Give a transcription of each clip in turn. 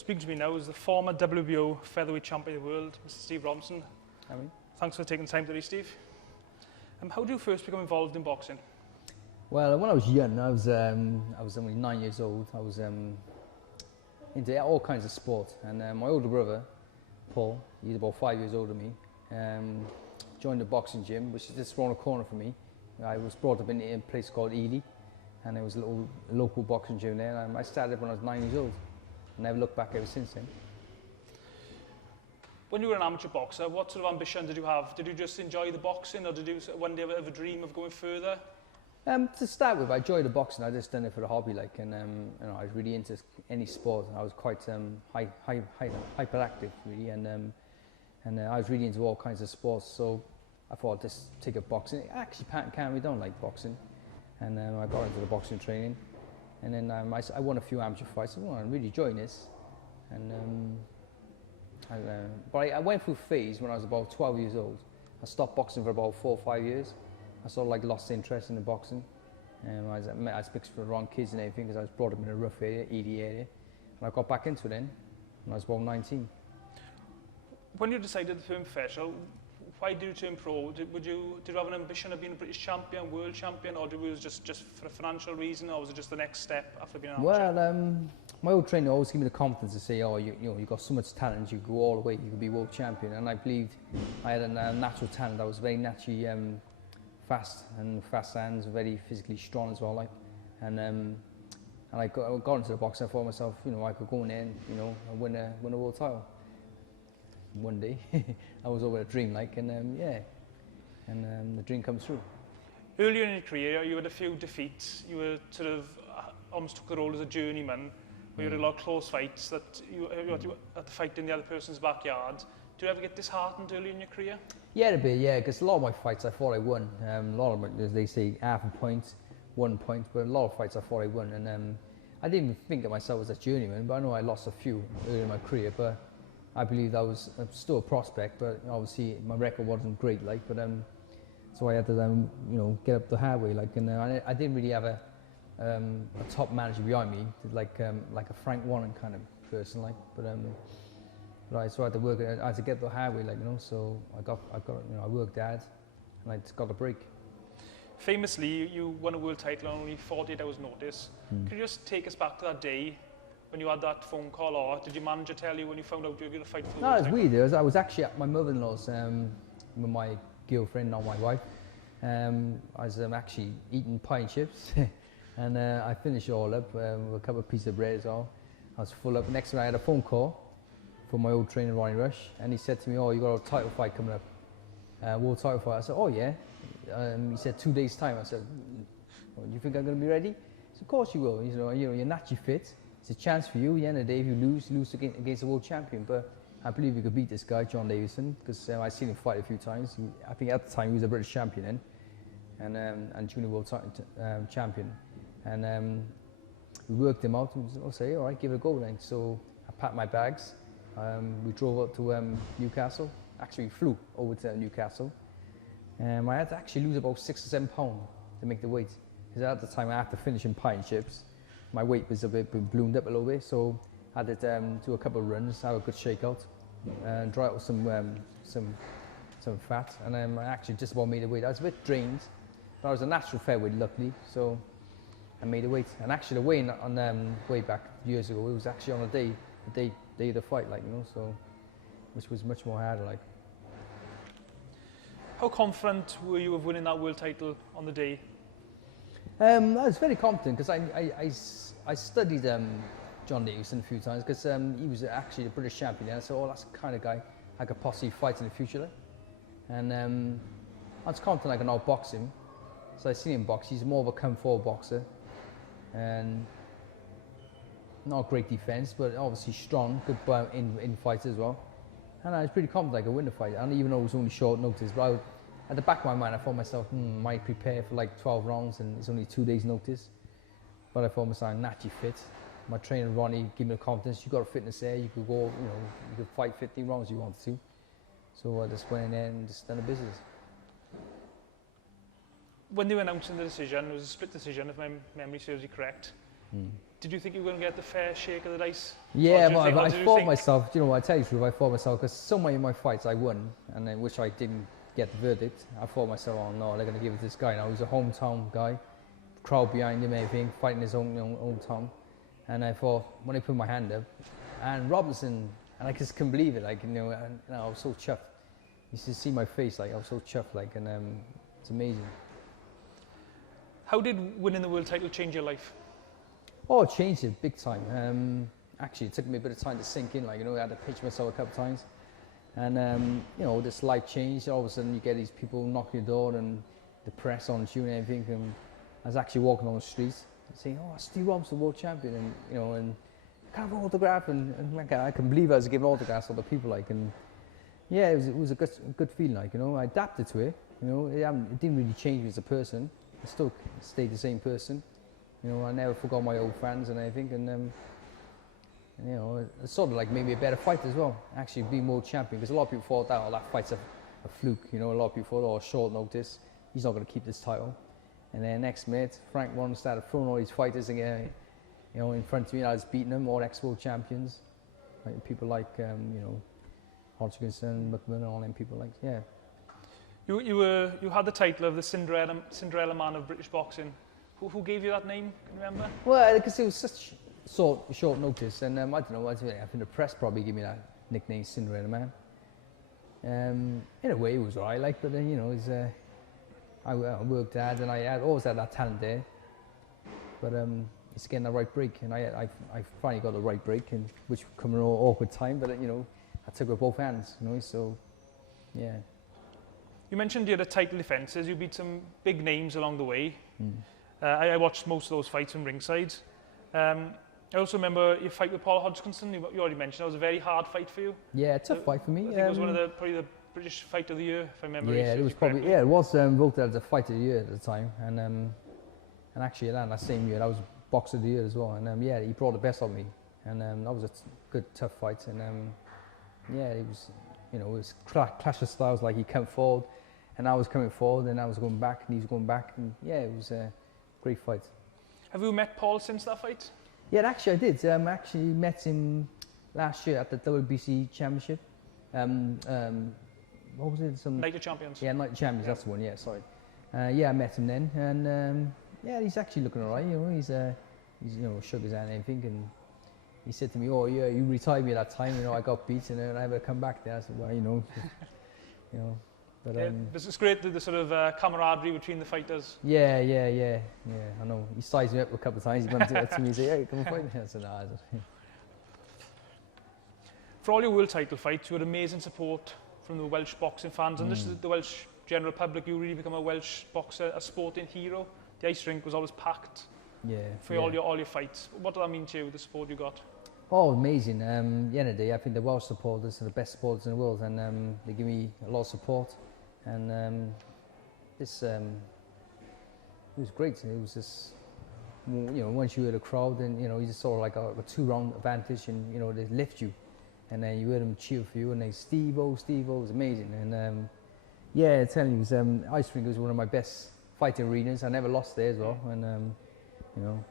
Speaking to me now is the former WBO featherweight champion of the world, Mr. Steve Robinson. How are you? Thanks for taking the time today, Steve. How did you first become involved in boxing? Well, when I was young, I was only 9 years old. I was into all kinds of sport, and my older brother, Paul, he's about 5 years older than me, joined the boxing gym, which is just around the corner for me. I was brought up in a place called Ely, and there was a local boxing gym there, and I started when I was 9 years old. I never looked back ever since then. When you were an amateur boxer, what sort of ambition did you have? Did you just enjoy the boxing, or did you one day have a dream of going further? To start with, I enjoyed the boxing. I just done it for the hobby, like, and you know, I was really into any sport. I was quite hyperactive, really, and I was really into all kinds of sports. So I thought I'd just take up boxing. Actually, Pat and Cam, we don't like boxing, and I got into the boxing training, and then I won a few amateur fights. I said, well, I'm really enjoying this, and but I went through a phase when I was about 12 years old. I stopped boxing for about 4 or 5 years. I sort of like lost interest in the boxing. I was mixed with the wrong kids and everything because I was brought up in a rough area, Ely area. And I got back into it then when I was about 19. When you decided to turn professional, why did you turn pro? Did you have an ambition of being a British champion, world champion, or was it just for a financial reason, or was it just the next step after being an amateur? Well, my old trainer always gave me the confidence to say, oh, you know, you've got so much talent, you can go all the way, you can be world champion. And I believed I had a natural talent. I was very naturally fast hands, very physically strong as well, like, and I got into the boxing. I thought myself, you know, I could go in there and, you know, and win a world title one day. I was always a dream, like, and the dream comes true. Earlier in your career, you had a few defeats. You were sort of almost took the role as a journeyman, where you had a lot of close fights that you had to fight in the other person's backyard. Do you ever get disheartened early in your career? Yeah, a bit, yeah, because a lot of my fights I thought I won. A lot of them, as they say, half a point, 1 point, but a lot of fights I thought I won. And I didn't even think of myself as a journeyman, but I know I lost a few early in my career. But I believe that was still a prospect, but obviously my record wasn't great, like. But so I had to, you know, get up the hard way, like. And I didn't really have a top manager behind me, like a Frank Warren kind of person, like. But right, so I had to work. I had to get the hard way, like, you know. So I got, you know, I worked hard, and I just got a break. Famously, you won a world title on only 48 hours' notice. Could you just take us back to that day when you had that phone call, or did your manager tell you when you found out you were going to fight for the world title? No, it was weird. I was actually at my mother-in-law's with my girlfriend, not my wife. I was actually eating pie and chips, and I finished it all up with a couple of pieces of bread as well. I was full up. Next thing I had a phone call from my old trainer, Ronnie Rush, and he said to me, oh, you got a title fight coming up, world title fight. I said, oh yeah. He said 2 days time. I said, well, do you think I'm going to be ready? He said, of course you will. You know, you're naturally fit. It's a chance for you. At the end of the day, if you lose against a world champion. But I believe you could beat this guy, John Davison, because I've seen him fight a few times. I think at the time he was a British champion then, and junior world champion. And we worked him out, and I said, all right, give it a go then. So I packed my bags. We drove up to Newcastle. Actually, we flew over to Newcastle. I had to actually lose about 6 or 7 pounds to make the weight. Because at the time I had to finish in pie and chips. My weight was a bit ballooned up a little bit, so I had to do a couple of runs, have a good shakeout, and dry out with some fat. And I actually just about made the weight. I was a bit drained, but I was a natural featherweight, luckily, so I made the weight. And actually, the weigh-in on way back years ago, it was actually on the day of the fight, like, you know, so which was much more harder, like. How confident were you of winning that world title on the day? I was very confident because I studied John Davison a few times because he was actually the British champion. And I said, oh, that's the kind of guy I could possibly fight in the future. And I was confident I could outbox him. So I seen him box. He's more of a come-forward boxer, and not great defense, but obviously strong, good in fights as well. And I was pretty confident I could win the fight. And even though it was only short notice, but at the back of my mind, I thought myself, might prepare for like 12 rounds, and it's only 2 days notice. But I thought myself, I'm naturally fit. My trainer Ronnie gave me the confidence. You got a fitness there. You could go, you know, you could fight 15 rounds if you wanted to. So I just went in there and just done the business. When they were announcing the decision, it was a split decision, if my memory serves you correct. did you think you were going to get the fair shake of the dice? Yeah, Or but I did you thought think- myself, you know, I tell you the truth, I thought myself, because so many of my fights I won, and then which I didn't get the verdict. I thought myself, oh no, they're going to give it to this guy now. He's a hometown guy, crowd behind him, everything, fighting his own hometown. And I thought, when I put my hand up, and Robinson, and I just couldn't believe it, like, you know, and I was so chuffed. You should see my face, like, I was so chuffed, like, and it's amazing. How did winning the world title change your life? Oh, it changed it big time. Actually, it took me a bit of time to sink in, like, you know, I had to pinch myself a couple of times. And, you know, this life changed. All of a sudden, you get these people knocking your door and the press on you and everything. And I was actually walking on the streets saying, oh, Steve Robinson, world champion. And, you know, and I can't have an autograph. And like, I can believe I was giving autographs to other people, like, and yeah, it was a good feeling, like, you know. I adapted to it, you know. It didn't really change me as a person. I still stayed the same person. You know, I never forgot my old fans and everything. And you know, it's sort of like maybe a better fight as well, actually being world champion, because a lot of people thought that, oh, that fight's a fluke, you know. A lot of people thought, oh, short notice, he's not going to keep this title. And then next minute, Frank Warren started throwing all these fighters again, you know, in front of me, and I was beating them, all ex-world champions, like people like, you know, Hodgkinson, McMillan, and all them people, like, yeah. You had the title of the Cinderella Man of British boxing. Who gave you that name? Can you remember? Well, because it was such short notice, and I don't know, I think the press probably gave me that nickname, Cinderella Man. In a way, it was alright, like, but then, you know, I worked hard, and I always had that talent there. But it's getting the right break, and I finally got the right break, and which come in an awkward time, but you know, I took it with both hands, you know, so yeah. You mentioned you had a title defences. You beat some big names along the way. I watched most of those fights from ringside. I also remember your fight with Paul Hodgkinson. You already mentioned that was a very hard fight for you. Yeah, tough fight for me. I think it was probably the British Fight of the Year, if I remember. Yeah, it was probably correctly. Yeah, it was voted as a Fight of the Year at the time, and actually that same year that was Boxer of the Year as well. And yeah, he brought the best of me, and that was a good tough fight. And yeah, it was, you know, it was clash of styles. Like, he came forward, and I was coming forward, and I was going back, and he was going back, and yeah, it was a great fight. Have you met Paul since that fight? Yeah, actually I did. Actually met him last year at the WBC Championship. What was it? Night of Champions. Yeah, Night of Champions. Yeah. That's the one. Yeah, sorry. Yeah, I met him then, and yeah, he's actually looking alright. You know, he's you know, shook his hand and everything, and he said to me, "Oh yeah, you retired me at that time. You know, I got beat, and I ever come back there." I said, "Well, you know, you know." But yeah, it's great the sort of camaraderie between the fighters. Yeah. I know. He sized me up a couple of times. He went to me and said, "Hey, come and fight me." I said, "Nah." For all your world title fights, you had amazing support from the Welsh boxing fans, and this is the Welsh general public. You really become a Welsh boxer, a sporting hero. The ice rink was always packed. Yeah. For all your fights. What did that mean to you, the support you got? Oh, amazing. The end of the day, I think the Welsh supporters are the best supporters in the world, and they give me a lot of support. And it was great. It was just, you know, once you hear the crowd, then, you know, you just sort of like a 2-round advantage, and, you know, they lift you, and then you hear them cheer for you, and they Steve-O, Steve-O. It was amazing. And yeah, telling you, ice rink was one of my best fighting arenas. I never lost there as well, and you know,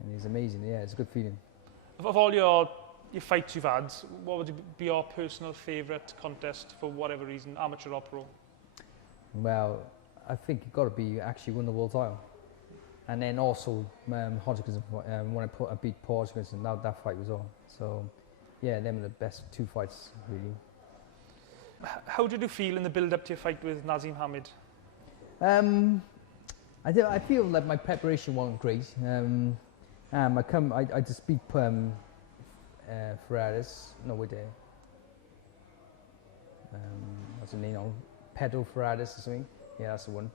and it's amazing. Yeah, it's a good feeling. Of all your fights you've had, what would be your personal favourite contest for whatever reason, amateur or pro? Well, I think it's got to be actually win the world title. And then also Hodgkinson, when I beat Paul Hodgkinson, that fight was on. So yeah, them are the best 2 fights, really. How did you feel in the build-up to your fight with Naseem Hamed? I feel like my preparation wasn't great. I just beat Ferraris. No, wait there. What's the name? Pedro Ferraris or something. Yeah, that's the one.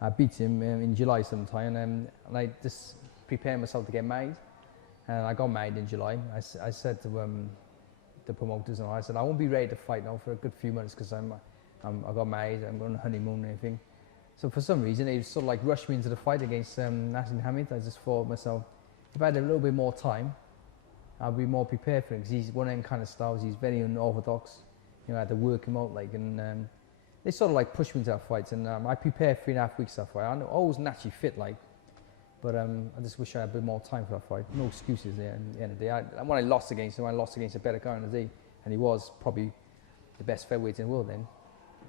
I beat him in July sometime, and I just prepared myself to get married. And I got married in July. I said to the promoters, and I said I won't be ready to fight now for a good few months because I got married. I'm going on honeymoon and everything. So for some reason, they sort of like rushed me into the fight against Naseem Hamed. I just thought to myself, if I had a little bit more time, I'd be more prepared for him, because he's one of them kind of styles. He's very unorthodox. You know, I had to work him out, like, and they sort of like pushed me into that fight, and I prepared 3.5 weeks that fight. I was naturally fit, like, But I just wish I had a bit more time for that fight. No excuses there at the end of the day. When I lost against him, I lost against a better guy on the day, and he was probably the best featherweight in the world then.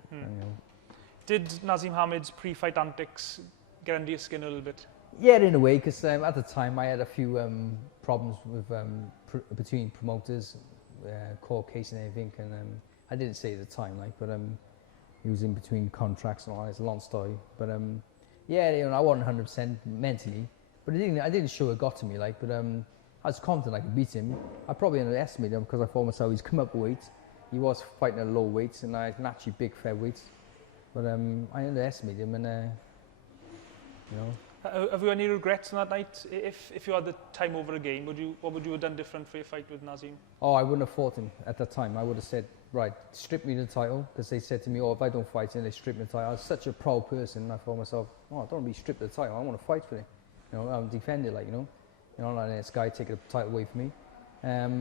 Hmm. And, you know. Did Naseem Hamed's pre-fight antics get under your skin a little bit? Yeah, in a way, because at the time I had a few problems with between promoters, court case and everything, and I didn't say at the time, like, but he was in between contracts and all that. It's a long story, but yeah, you know, I wasn't 100% mentally, but I didn't show it got to me, like, but I was confident I could beat him. I probably underestimated him because I thought myself he's come up a weight. He was fighting at low weights, and I can actually big featherweights, but I underestimated him, and you know. Have you any regrets on that night? If you had the time over again, what would you have done different for your fight with Naseem? Oh, I wouldn't have fought him at that time. I would have said, right, strip me the title, because they said to me, oh, if I don't fight him, they strip me the title. I was such a proud person, and I thought myself, oh, I don't want to be stripped of the title. I want to fight for it. You know, I'll defend it, like, you know, like this guy taking the title away from me.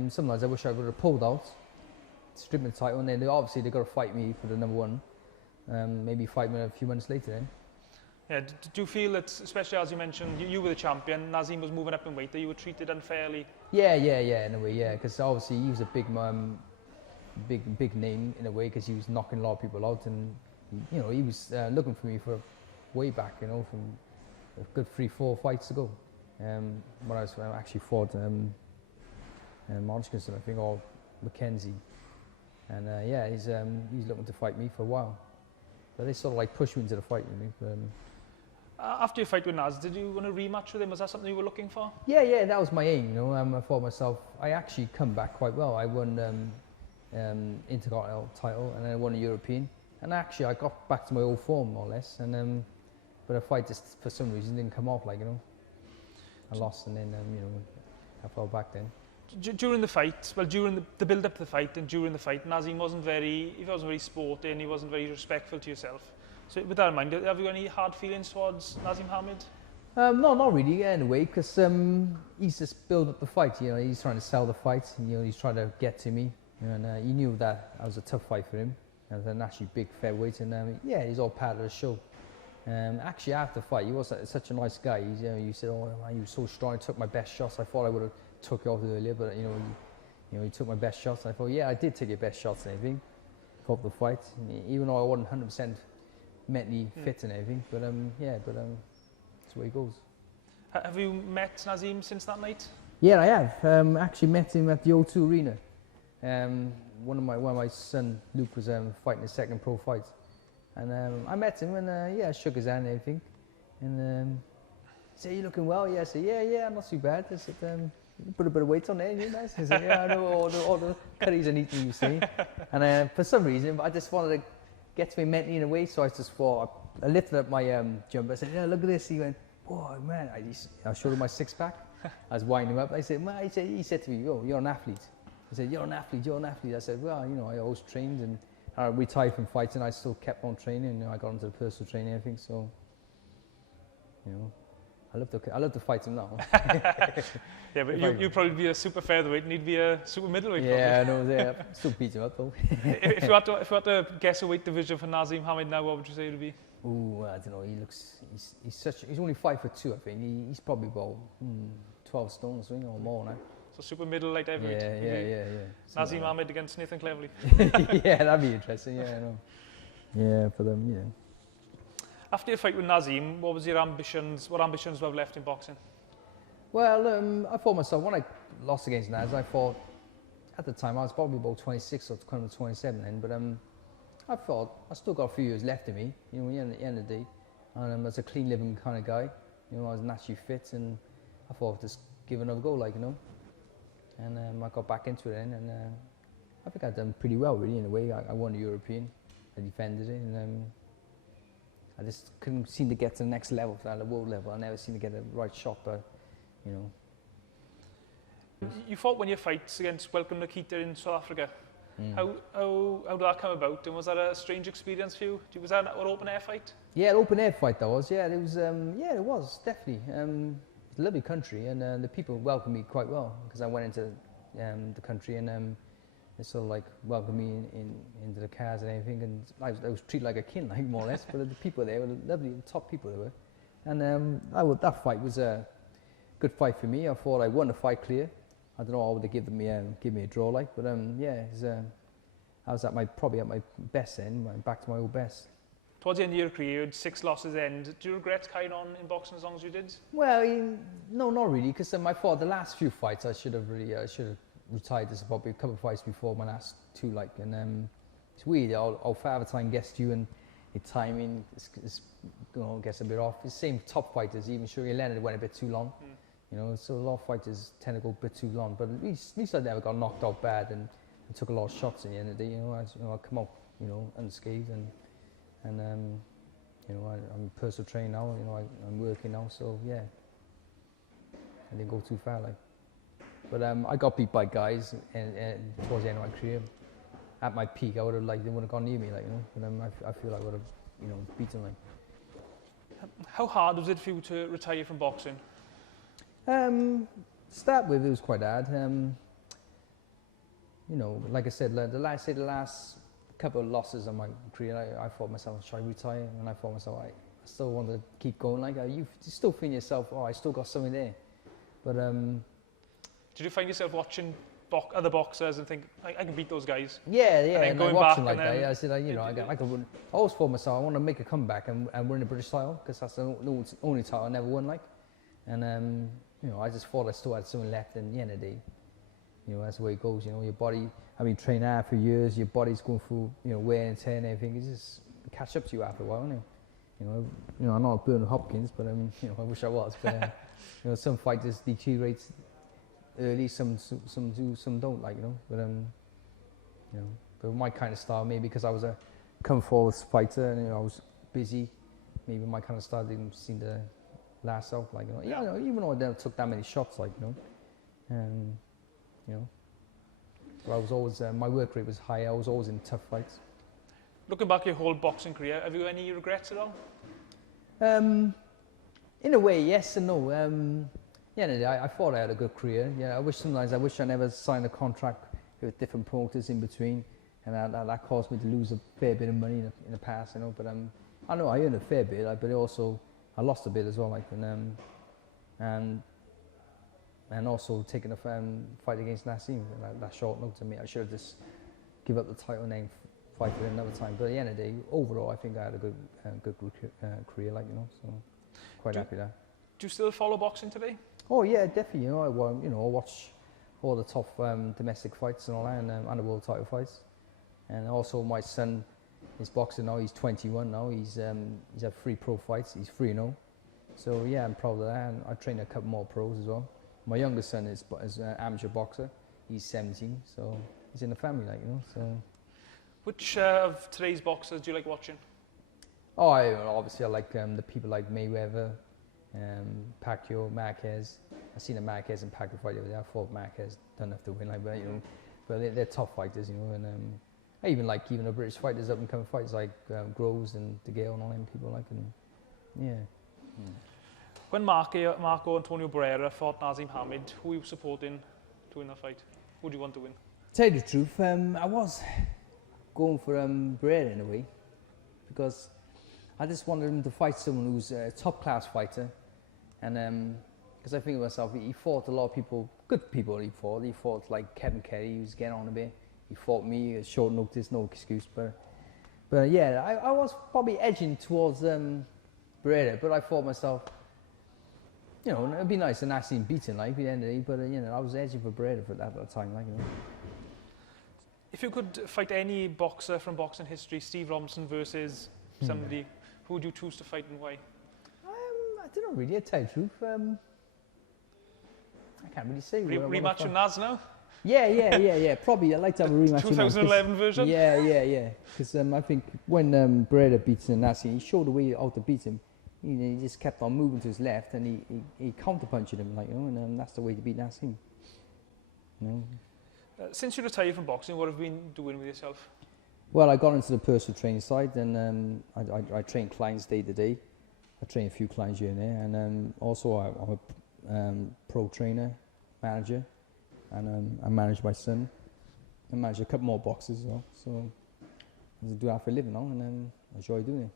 Sometimes I wish I would have pulled out, stripped me the title, and then obviously they got to fight me for the number one. Maybe fight me a few months later then. Yeah, do you feel that, especially as you mentioned, you were the champion, Naseem was moving up in weight, that you were treated unfairly? Yeah, in a way, yeah, because obviously he was a big name in a way, because he was knocking a lot of people out, and you know, he was looking for me for way back, you know, from a good 3-4 fights ago. When I actually fought Hodgkinson, I think, or Mackenzie, and yeah, he's looking to fight me for a while, but they sort of like pushed me into the fight, really. But, after your fight with Naz, did you want a rematch with him? Was that something you were looking for? Yeah, that was my aim, you know. I thought myself, I actually come back quite well. I won Intercontinental title, and then I won a European, and actually I got back to my old form more or less. And but the fight just for some reason didn't come off, like, you know. I lost, and then you know, I fell back then. During the fight, well, during the build up to the fight and during the fight, Naseem wasn't very sporty, and he wasn't very respectful to yourself. So with that in mind, have you got any hard feelings towards Naseem Hamed? No, not really, in a way, because he's just built up the fight. You know, he's trying to sell the fight. You know, he's trying to get to me, and he knew that I was a tough fight for him. And an actually big featherweight, and yeah, he's all part of the show. Actually, after the fight, he was such a nice guy. You know, you said, "Oh, man, you were so strong. I took my best shots. I thought I would have took you off earlier, but you know, you took my best shots." And I thought, yeah, I did take your best shots and everything for the fight, even though I wasn't 100% mentally fit and everything. But yeah, but that's where he goes. Have you met Naseem since that night? Yeah, I have. Actually met him at the O2 Arena. One of my son Luke was fighting his second pro fight, and I met him, and yeah, I shook his hand and everything, and he said, "You looking well?" Yeah, I said, "Yeah, not too bad." I said, "You put a bit of weight on there, you nice." He said, "Yeah, I know all the curries and eating you see." And for some reason, I just wanted to get to me mentally in a way, so I just thought, I lifted up my jumper. I said, "Yeah, look at this." He went, "Boy, man!" I showed him my six pack. I was winding him up. I said, "Man," he said to me, "Oh, you're an athlete." He said, "You're an athlete." I said, "Well, you know, I always trained, and I retired from fighting. I still kept on training. And, you know, I got into the personal training and everything. So, you know, I love to fight him now." Yeah, but you'd probably be a super featherweight, and he'd be a super middleweight. Yeah, probably. I know. Still beat him up though. if you had to guess a weight division for Naseem Hamed now, what would you say it would be? Ooh, I don't know. He's only 5'2", I think. He's probably about 12 stones, or more now. So super middleweight heavyweight. Yeah. Naseem Hamed against Nathan Cleverly. Yeah, that'd be interesting. Yeah, I know. Yeah, for them, yeah. After your fight with Naseem, what was your ambitions? What ambitions were left in boxing? Well, I thought myself, when I lost against Naz, I thought, at the time, I was probably about 26 or kind of 27 then, but I thought, I still got a few years left in me, you know, at the end of the day. And I was a clean living kind of guy, you know, I was naturally fit, and I thought, just give another go, like, you know. And I got back into it then, and I think I'd done pretty well, really, in a way. I won the European, I defended it, and I just couldn't seem to get to the next level, to the world level. I never seemed to get the right shot, but, you know. You fought one of your fights against Welcome Nikita in South Africa. How did that come about, and was that a strange experience for you? Was that an open air fight? Yeah, an open air fight that was, yeah. It was, it was, definitely. It's a lovely country, and the people welcomed me quite well, because I went into the country, and they sort of like welcomed me into the cars and everything, and I was treated like a king, like, more or less. But the people there were lovely, top people they were. And that fight was a good fight for me. I thought I won the fight clear. I don't know how they give me a draw like, but yeah, I was probably at my best then, back to my old best. Towards the end of your career, you had 6 losses end. Do you regret carrying on in boxing as long as you did? Well, no, not really, because I thought the last few fights I should have retired. There's probably a couple of fights before my last 2, like, and it's weird how far the time gets to you, and the timing gets a bit off. It's the same top fighters, even Ciaran Leonard went a bit too long. So a lot of fighters tend to go a bit too long, but at least I never got knocked out bad and took a lot of shots in the end of the day. I come out, unscathed, and I'm a personal trainer now. I'm working now, so yeah, I didn't go too far, like. But I got beat by guys, and towards the end of my career, at my peak, I would have they wouldn't have gone near me, like, But I feel I would have, beaten, like. How hard was it for you to retire from boxing? Start with, it was quite hard. Like I said, the last couple of losses of my career, I thought myself, should I retire? And I thought myself, I still want to keep going. Like, you still feel yourself, I still got something there. But did you find yourself watching other boxers and think, I can beat those guys? Yeah. And then going watching back, like that, I said, I always thought myself, I want to make a comeback and win the British title, because that's the only title I never won, like. And I just thought I still had something left, and at the end of the day, that's the way it goes. Your body, training hard for years, your body's going through, wear and tear and everything. It just catch up to you after a while, isn't it? I'm not Bernard Hopkins, but I wish I was. But some fighters deteriorate early, some do, some don't, like, But my kind of style, maybe because I was a come forward fighter and I was busy, maybe my kind of style didn't seem to last out, like, even though I never took that many shots, like, and but I was always my work rate was high. I was always in tough fights. Looking back at your whole boxing career, have you got any regrets at all? In a way, yes and no. I thought I had a good career. Yeah, I wish I never signed a contract with different promoters in between, and that caused me to lose a fair bit of money in the past, But I know I earned a fair bit, but also I lost a bit as well, like, and also taking a fight against Naseem. That short note to me, I should have just give up the title and then fight for it another time. But at the end of the day, overall, I think I had a good career, like, So quite happy there. Do you still follow boxing today? Oh yeah, definitely. I watch all the top domestic fights and all that, and the world title fights. And also my son is boxing now. He's 21 now. He's had 3 pro fights. He's 3-0. So yeah, I'm proud of that. And I train a couple more pros as well. My youngest son is an amateur boxer. He's 17, so he's in the family, like, So. Which of today's boxers do you like watching? Oh, obviously I like the people like Mayweather, Pacquiao, Marquez. I seen a Marquez and Pacquiao fight over there. I thought Marquez don't have to win, like, but they're tough fighters, And I even like the British fighters, up and coming fighters like Groves and De Gale and all them people, like, and yeah. When Marco Antonio Barrera fought Naseem Hamed, who were you supporting to win that fight? Who do you want to win? Tell you the truth, I was going for Barrera in a way, because I just wanted him to fight someone who's a top class fighter, and because I think to myself, he fought a lot of people, good people. He fought like Kevin Kelly, who was getting on a bit. He fought me at short notice, no excuse, but yeah, I was probably edging towards Barrera, but I thought myself, it'd be nice to Naseem beating, like, at the end of the day, but I was edging for Barrera at that time, like, If you could fight any boxer from boxing history, Steve Robinson versus somebody, who would you choose to fight and why? I don't know really, to tell you the truth. I can't really say. Rematch with Naz now? Yeah. Probably I'd like to have a rematch. 2011 version? Yeah. Because I think when Barrera beats Naseem, he showed the way how to beat him. He just kept on moving to his left, and he counterpunched him, like, and that's the way to beat Naseem. Since you retired from boxing, what have you been doing with yourself? Well, I got into the personal training side, and I train clients day to day. I train a few clients here and there, and also I'm a pro trainer, manager, and I manage my son. I manage a couple more boxers as well, so I do that for a living now, and I enjoy doing it.